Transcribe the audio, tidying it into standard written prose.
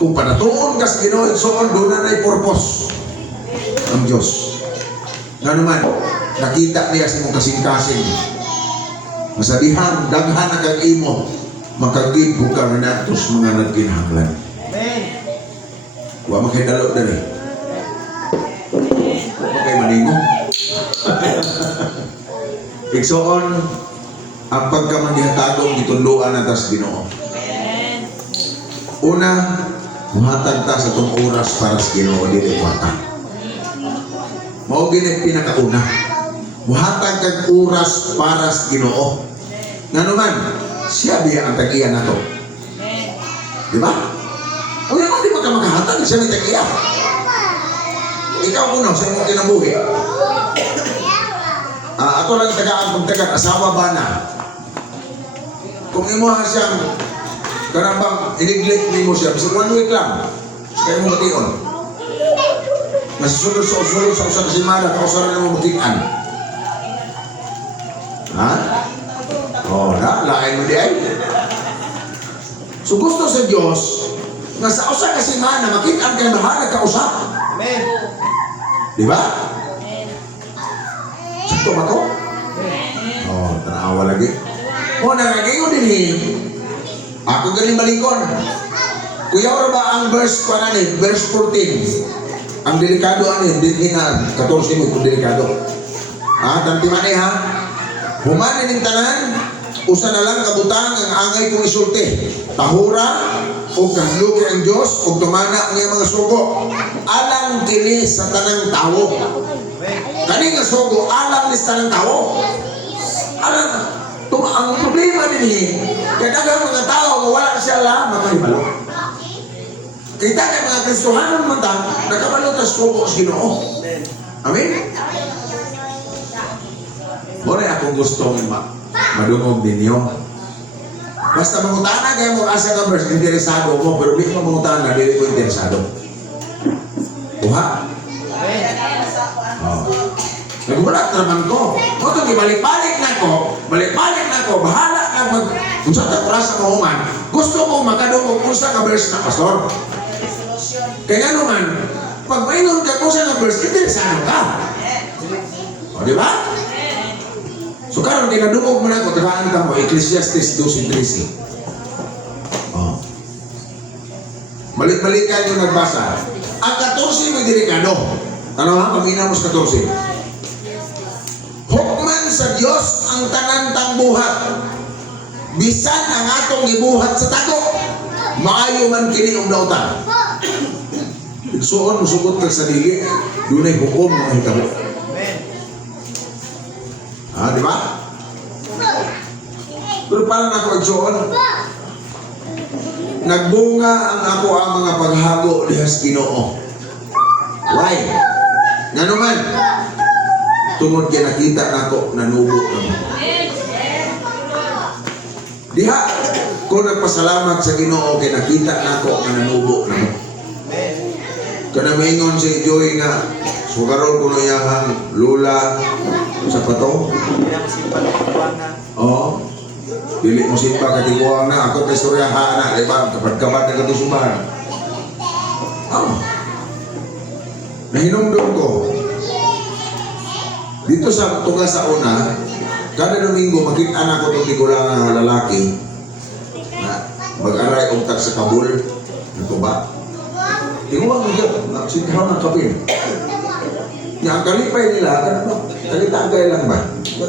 Kung panatuon kas Ginoo igsoon, doon na na'y purpose ang Diyos. Nga naman, nakita niya sa mong kasing-kasing. Masabihan, daghan na kang imo, makagibog ka na natos mga nagkinahanglan. Huwag makidalo dali. Huwag kayo maningo. Igsoon, ang pagkamandihatagong gituluan na tas Ginoo. Una, muhatag ta sa itong oras para sa Ginoo, dili kwarta. Mao gini pinakauna. Muhatag kag oras para sa Ginoo. Nga naman, siya biya ang tag-iya na to. Di ba? O yan di ba ka makahatag, siya may tag-iya. Ikaw una, sa imong kinabuhi. Ato lang tagaan pagtagan, asawa ba na? Kung imuha siyang karambang iniglit ni mo siya, bisa 1 week lang, kaya mo matiyon. Nasusunod sa usulog sa usang simana, kausaran na mo matikan. Ha? O, lain mo di ay. So gusto sa Diyos, nga sa usang simana, makikaan kayo mahalag ka usap. Amen. Di ba? Sakto ba to? O, tanawa lagi. O, nangagingon din eh. Ako galing balikon. Kuya ora ba ang verse 14? Ang delikado ani, din na 14 mo kung delikado. Tanti man ha. Humanin ning tanan, usa na lang kabutang ang angay kong isulti. Tahura o kahluki ang Dios o tumana ang mga sugo. Alang kini sa tanang tawo. Kani nga sugo alang ni sa tanang tawo. Alang ang problema din kaya dagang mga tao wala siya lang makahibalo. Kita kay mga Kristohanon man ta nakabalo ta sugo sa Ginoo. Amen. Muna akong gusto madungog ninyo. Basta mangutana kayo mo asa ka verse interesado mo pero di mo mangutana dili ko interesado. Uha. Nagulat naman ko. Kung balik-balik na ko, bahala na mag... Kung sa tatrasa mo man, gusto mo makadungog kung sa ka-verse na pastor. Kaya naman, pag mainon ka kung sa ka-verse, interesado ka. O, di ba? So, karon kinadungog mo na ko, tagaan ka mo, Ecclesiastes 12:13. O. Balik-balikan yung nagbasa. Ang 14 may delikado. Ano ha? Pamina mo sa 14. Hukman sa Dios ang tanantang buhat. Bisan ang atong gibuhat sa tako. Maayo man kini og dautan. Igsuon musugot ka sa dili, dunay hukom mga hitabo. Di ba? Pero para na ko igsuon. Nagbunga ang ako ang mga paghago diha sa Ginoo. Why? Ngano man? Tungod kaya nakita na ako, nanubo na mo. Diha, kung nagpasalamat sa Ginoo, kaya nakita na ako, nanubo na mo. Kana maingon si Joy nga, sugaron ko na yahang lula sa pato. Oo. Dili mo simpa katiguan na, ako kay storyahan na, di ba? Kapag-kapag na katusubahan. Nahinumdum ko. Dito sa tuga sa una, kada Domingo makita na ko itong tigulang ng lalaki na mag-aray umtak sa Kabul na tuba. Tigulang mo dyan, sintahan ng kapil. Ang kalipay nila, kalipagay lang ba?